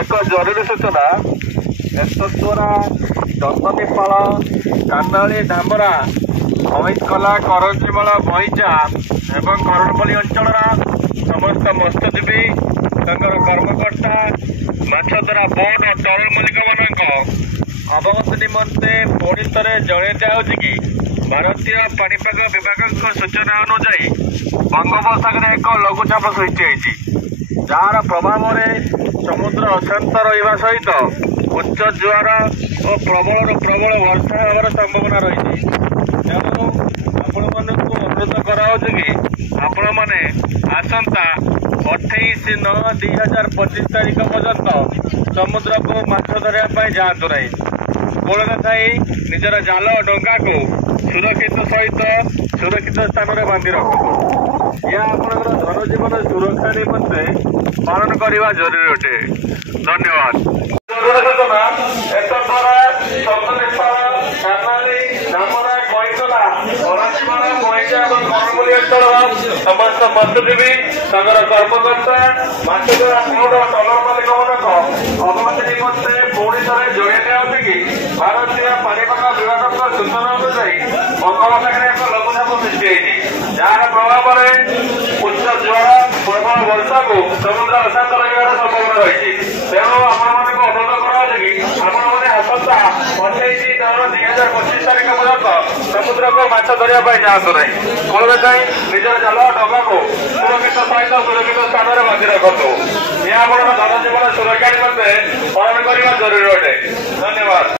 ଏକ ଜରୁରୀ ସୂଚନା ଏତଦ୍ୱାରା ଦଶନିପାଳ କାନାଳି ଧାମରା ଅଇଁତକଲା କରଞ୍ଜିମାଳ ବଇଚା ଏବଂ କରଣପଲ୍ଲୀ ଅଞ୍ଚଳର ସମସ୍ତ ମତ୍ସ୍ୟଜୀବୀ ତାଙ୍କର କର୍ମକର୍ତ୍ତା ମାଛଧରା ବୋଟ ଓ ଟୋଲ୍ ମାଲିକମାନଙ୍କ ଅବଗତ ନିମନ୍ତେ ପୁଣି ଥରେ ଜଣାଇ ଦିଆଯାଉଛି କି ଭାରତୀୟ ପାଣିପାଗ ବିଭାଗଙ୍କ ସୂଚନା ଅନୁଯାୟୀ ବଙ୍ଗୋପସାଗରରେ ଏକ ଲଘୁଚାପ ସୃଷ୍ଟି ହୋଇଛି, ଯାହାର ପ୍ରଭାବରେ ସମୁଦ୍ର ଅଶାନ୍ତ ରହିବା ସହିତ ଉଚ୍ଚ ଜୁଆର ଓ ପ୍ରବଳରୁ ପ୍ରବଳ ବର୍ଷା ହେବାର ସମ୍ଭାବନା ରହିଛି। ତେଣୁ ଆପଣମାନଙ୍କୁ ଅନୁରୋଧ କରାଯାଉଛି କି ଆପଣମାନେ ଆସନ୍ତା 28/9/2025 ତାରିଖ ପର୍ଯ୍ୟନ୍ତ ସମୁଦ୍ରକୁ ମାଛ ଧରିବା ପାଇଁ ଯାଆନ୍ତୁ ନାହିଁ। କୂଳରେ ଥାଇ ନିଜର ଜାଲ ଡଙ୍ଗାକୁ ସୁରକ୍ଷିତ ସ୍ଥାନରେ ବାନ୍ଧି ରଖନ୍ତୁ। ଏହା ଆପଣଙ୍କର ଧନଜୀବନ ସୁରକ୍ଷା ନିମନ୍ତେ ପାଳନ କରିବା ଜରୁରୀ ଅଟେ। ଧନ୍ୟବାଦ। ସମସ୍ତ ମତ୍ସ୍ୟଜୀବୀ ତାଙ୍କର କର୍ମକର୍ତ୍ତା ମାଛଧରା ବୋଟ ଓ ଟୋଲ୍ ମାଲିକମାନଙ୍କ ଅବଗତି ନିମନ୍ତେ ପୁଣି ଥରେ ଜଣାଇ ଦିଆଯାଉଛି କି ଭାରତୀୟ ପାଣିପାଗ ବିଭାଗଙ୍କ ସୂଚନା ଅନୁଯାୟୀ ବଙ୍ଗୋପସାଗରରେ ଏକ ଲଘୁଚାପ ସୃଷ୍ଟି ହୋଇଛି, ଯାହାର ପ୍ରଭାବରେ ଉଚ୍ଚ ଜୁଆର ପ୍ରବଳ ବର୍ଷାକୁ ସମୁଦ୍ର ଅଶାନ୍ତ ରହିବାର ସମ୍ଭାବନା ରହିଛି। ତେଣୁ ଆପଣମାନଙ୍କୁ ଅନୁରୋଧ କରାଯାଉଛି କି ଆପଣମାନେ ଆସନ୍ତା 28/9/2025 ତାରିଖ ପର୍ଯ୍ୟନ୍ତ ସମୁଦ୍ରକୁ ମାଛ ଧରିବା ପାଇଁ ଯାଆନ୍ତୁ ନାହିଁ। କୂଳରେ ଯାଇ ନିଜର ଜାଲ ଡଙ୍ଗାକୁ ସୁରକ୍ଷିତ ସ୍ଥାନରେ ବାନ୍ଧି ରଖନ୍ତୁ। ଏହା ଆପଣଙ୍କ ଧନଜୀବନ ସୁରକ୍ଷା ନିମନ୍ତେ ପାଳନ କରିବା ଜରୁରୀ ଅଟେ। ଧନ୍ୟବାଦ।